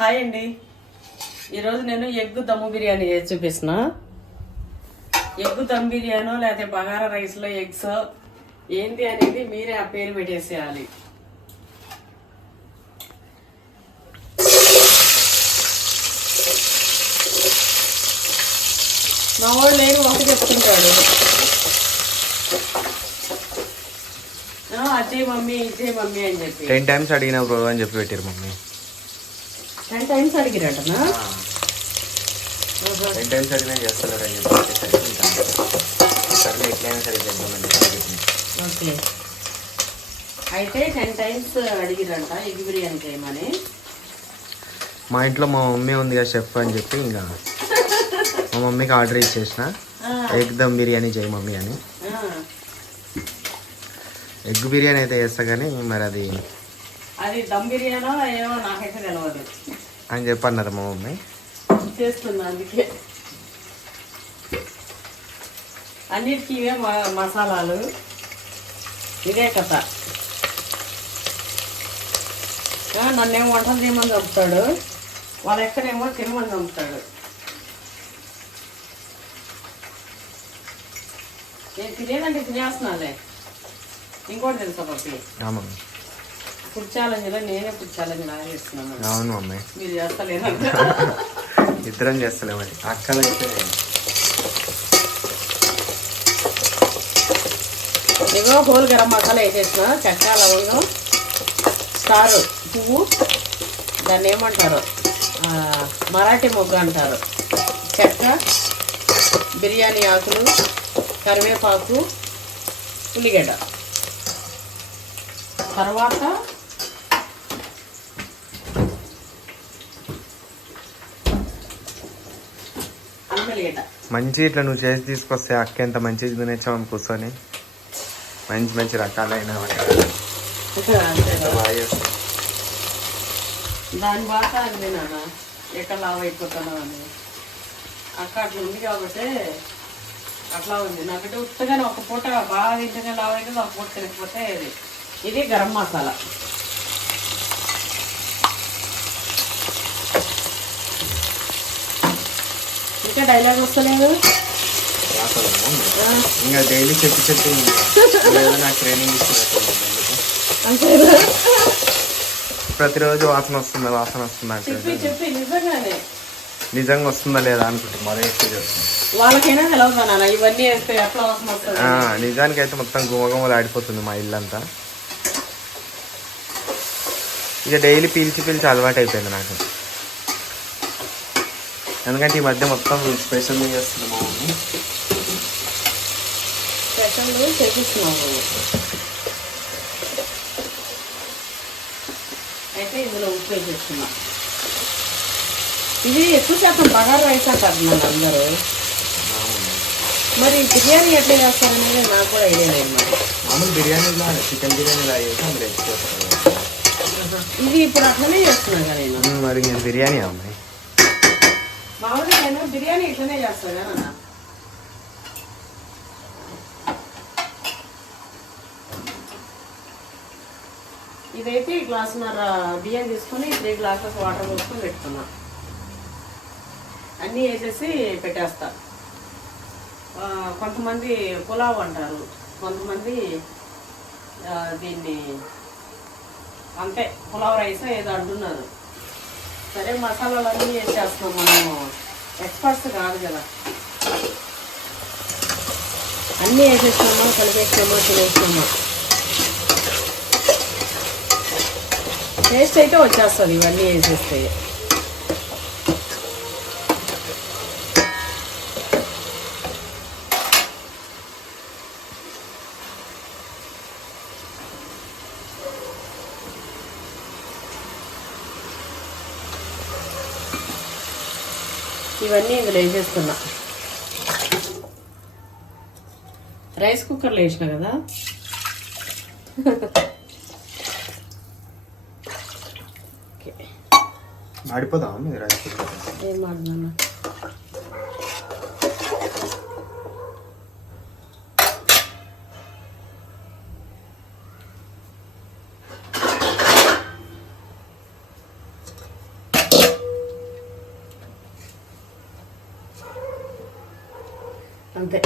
Hi అండి. ఈరోజు నేను ఎగ్ దమ్ము బిర్యానీ చేసి చూపిస్తున్నా. ఎగ్ దమ్ బిర్యానో లేకపోతే బగారా రైస్లో ఎగ్స్ ఏంటి అనేది మీరే ఆ పేరు పెట్టేసేయాలి. మా వాడు లేరు ఒకటి చెప్తుంటాడు అదే అజయ్ మమ్మీ ఇజయ్ మమ్మీ అని చెప్పి. టెన్ టైమ్స్ అడిగిన బ్రో అని చెప్పి పెట్టారు మమ్మీ. టెన్ టైమ్స్ అడిగిరటనా టెన్ టైమ్స్ అడిగినా అని చెప్పి సరే ఎట్లయినా సరే చేద్దామని. ఓకే. అయితే టెన్ టైమ్స్ అడిగిరంట ఎగ్ బిర్యానీ చేయమని. మా ఇంట్లో మా మమ్మీ ఉంది కదా షెఫ్ అని చెప్పి ఇంకా. మా మమ్మీకి ఆర్డర్ ఇచ్చేసిన. ఆ, ఎగ్ దమ్ బిర్యానీ చేయి మమ్మీ అని. ఎగ్ బిర్యానీ అయితే చేస్తా కానీ మరి అది అది దమ్ బిర్యానో ఏమో నాకైతే తెలియదు అని చెప్పి అన్నారు మా మమ్మీ. చేస్తున్నా అందుకే. అన్నిటికీ ఇవే మసాలాలు. ఇదే కథ. ఆ, నన్నేమో వంటలు చేయమని చంపుతాడు. వాళ్ళ ఎక్కడేమో తినమని చంపుతాడు. నేను తినేదంటే తినేస్తున్నాలే. ఇంకోటి తెలుసా పప్పి? నేనే చేస్తున్నాను. అవును మమ్మీ మీరు చేస్తలేనంట ఇద్దరం చేస్తలేమని అక్కలు అయితే ఇదిగో హోల్ గరం మసాలా వేసేసిన చెక్క లవంగం స్టారు పువ్వు దాన్ని ఏమంటారు? మరాఠీ మొగ్గ అంటారు. చెక్క బిర్యానీ ఆకులు కరివేపాకు ఉల్లిగడ్డ. తర్వాత మంచి ఇట్లా నువ్వు చేసి తీసుకొస్తే అక్క ఎంత మంచిగా తినేచ్చామని కూర్చొని మంచి మంచి రకాలైన. దాని బాట అది నాన్న ఎక్కడ లావ్ అయిపోతానో అని. అక్క అట్లా ఉంది కాబట్టి అట్లా ఉంది. నాకంటే ఉత్తగానే ఒక పూట బాగా తింటేనే లావ్ అయితే ఒక పూట తినకపోతే ఇది గరం మసాలా. ఇంకా డైలాగ్ వస్తలేదు. ఇంకా డైలీ చెప్పి చెప్పి నాకు ట్రైనింగ్ ఇస్తున్నట్టు? అంతేనా ప్రతిరోజు వాసన వస్తుందా వాసన వస్తుందా అంటే చెప్పి చెప్పి నిజంగానే. నిజంగా వస్తుందా లేదా అనుకుంటే. మరీ ఎక్కువ చేస్తుంది వాళ్ళకైనా తెలవదు నాన్న ఇవన్నీ వేస్తే ఎట్లా అవసరం వస్తుంది? ఆ, నిజానికైతే మొత్తం గుమగుమలు ఆడిపోతుంది మా ఇల్లంతా. ఇక డైలీ పీల్చి పీల్చి అలవాటు అయిపోయింది నాకు. ఎందుకంటే ఈ మధ్య మొత్తం స్పెషల్ చేస్తుంది మా మమ్మీ స్పెషల్ చేపిస్తున్నాము అయితే ఇందులో ఉప్పు వేసేస్తున్నా. ఇది ఎక్కువ శాతం బగారు రైస్ అంటారు అందరూ. మరి బిర్యానీ ఎట్లా చేస్తారనేది నాకు కూడా ఐడియా లేదు మరి. మామూలు బిర్యానీలా చికెన్ బిర్యానీలా చేసి అందులో ఎక్కువ ఇది ఇప్పుడు అట్లనే చేస్తున్నా కదా నేను. మరి బిర్యానీ అమ్మాయి. మామూలుగా నేను బిర్యానీ ఇట్లనే చేస్తాను కదా ఇదైతే ఈ గ్లాసున్నర బియ్యం తీసుకొని త్రీ గ్లాసెస్ వాటర్ పోసుకొని పెట్టుకున్నా. అన్నీ వేసేసి పెట్టేస్తా. కొంతమంది పులావ్ అంటారు. కొంతమంది దీన్ని అంతే పులావ్ రైస్ ఏదో అంటున్నారు. సరే మసాలాలు అన్నీ వేసేస్తున్నాం మనము. ఎక్స్పర్ట్స్ కాదు కదా. అన్నీ వేసేసినామా కలిపేసినామా తినేసినామా టేస్ట్ అయితే వచ్చేస్తుంది ఇవన్నీ వేసేస్తాయి ఇవన్నీ ఇందులో వేసేస్తున్నా రైస్ కుక్కర్లో వేసిన కదా? ఓకే మాడిపోదాం మీరు రైస్ కుక్కర్? ఏం మాట్లాడినా అంతే.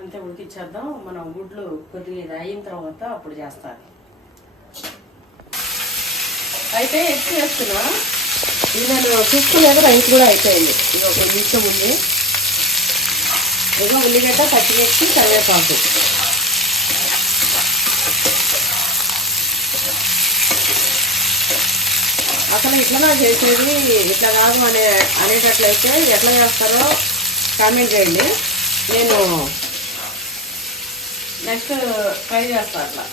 అంతే ఉడికిచ్చేద్దాం. మనం గుడ్లు కొద్దిగా ఇది అయిన తర్వాత అప్పుడు చేస్తాను అయితే ఎక్కువ వేస్తున్నా ఇది నేను చూసుకునేది రైస్ కూడా అయిపోయింది. ఇది ఒక నిమిషం ఉంది. ఇక ఉల్లిగడ్డ పచ్చిమిర్చి కరివేపాకు. అసలు ఇట్లా చేసేది? ఇట్లా కాదు అనే అనేటట్లయితే ఎట్లా చేస్తారో కామెంట్ చేయండి. నేను నెక్స్ట్ ట్రై చేస్తాను అట్లా.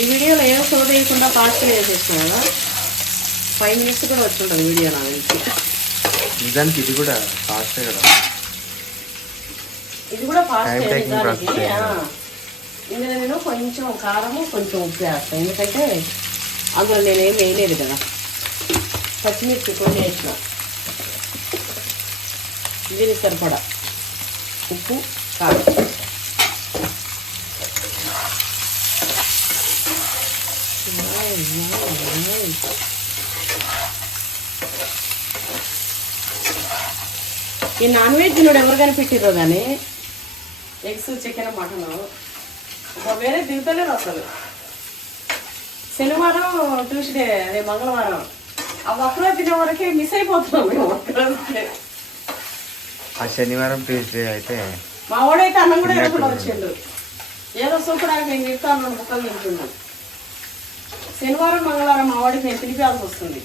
ఈ వీడియోలో ఏం షో చేయకుండా ఫాస్ట్గా చేసేస్తున్నాను కదా ఫైవ్ మినిట్స్ కూడా వచ్చి ఉంటుంది వీడియో నా నుంచి నిజానికి ఇది కూడా ఫాస్టే కదా. ఇది కూడా ఫాస్ట్ నిజానికి. ఇందులో నేను కొంచెం కారము కొంచెం ఉప్పు వేస్తాను ఎందుకంటే అందులో నేనేం వేయలేదు కదా. పచ్చిమిర్చి కొన్ని వేసిన. దీని సరిపడా ఉప్పు కారం. ఈ నాన్ వెజ్ తినడు ఎవరు కనిపెట్టిరో కానీ ఎగ్స్ చికెన్ మటన్. ఒక వేరే దిగుతలేరు అసలు. శనివారం ట్యూస్డే అదే మంగళవారం. ఆ ఒక్కరోజు తినే వరకే మిస్ అయిపోతున్నాం మేము ఒక్కరోజుకే ఆ శనివారం ట్యూస్డే అయితే మా వాడైతే అన్నం కూడా ఎదుర్కొని వచ్చిండు ఏదో సూపడానికి నేను తింటాను రెండు ముక్కలు తింటున్నాను శనివారం మంగళవారం మా వాడికి నేను తినిపించాల్సి వస్తుంది.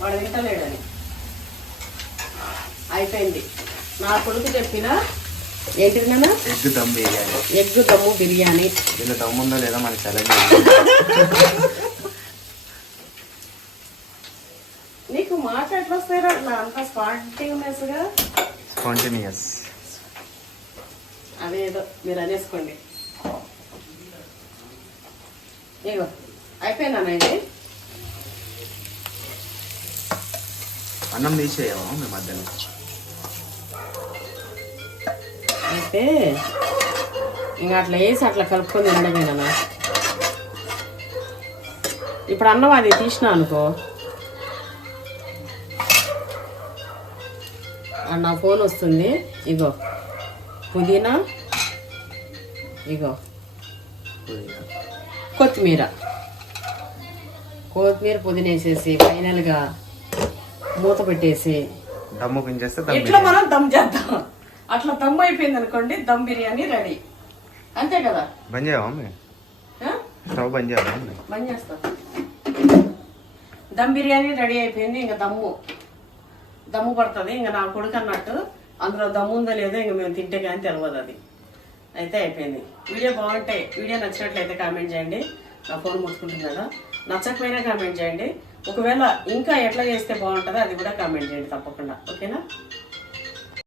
వాడు తింటలేడని అయిపోయింది. నా కొడుకు చెప్పిన నాన్న? ఎగ్ దమ్ బిర్యానీ. ఎగ్ దమ్ము బిర్యానీ. దీనిలో దమ్ ఉందో లేదో మనకి ఛాలెంజ్ నీకు మాట ఎట్లా వస్తాయిరా అట్లా అంత స్పాంటివ్నెస్గా స్పాంటేనియస్. అదేదో మీరు అనేసుకోండి. ఇగో అయిపోయిందా ఇది. అన్నం తీసేయమా మేము మధ్యలో? అయితే ఇంకా అట్లా వేసి అట్లా కలుపుకొని తినడమేనా ఇప్పుడు అన్నం అది తీసినా అనుకో. నా ఫోన్ వస్తుంది. ఇగో పుదీనా ఇగో కొత్తిమీర. కొత్తిమీర పుదీనా వేసేసి ఫైనల్గా మూత పెట్టేసి దమ్ము పించేస్తే ఇట్లా మనం దమ్ చేద్దాం? అట్లా దమ్ అయిపోయింది అనుకోండి దమ్ బిర్యానీ రెడీ. అంతే కదా? బంద్ చేయవా? స్టవ్ బంద్ చేయవా మేము బంద్ చేస్తా. దమ్ బిర్యానీ రెడీ అయిపోయింది ఇంకా దమ్ము. దమ్ము పడుతుంది ఇంకా నా కొడుకు అన్నట్టు అందులో దమ్ము ఉందో లేదో ఇంకా మేము తింటే కానీ తెలియదు అది. అయితే అయిపోయింది. వీడియో బాగుంటే వీడియో నచ్చినట్లయితే కామెంట్ చేయండి. నా ఫోన్ ముట్టుకుంటున్నాడా నచ్చకపోయినా కామెంట్ చేయండి. ఒకవేళ ఇంకా ఎట్లా చేస్తే బాగుంటుందో అది కూడా కామెంట్ చేయండి తప్పకుండా. ఓకేనా?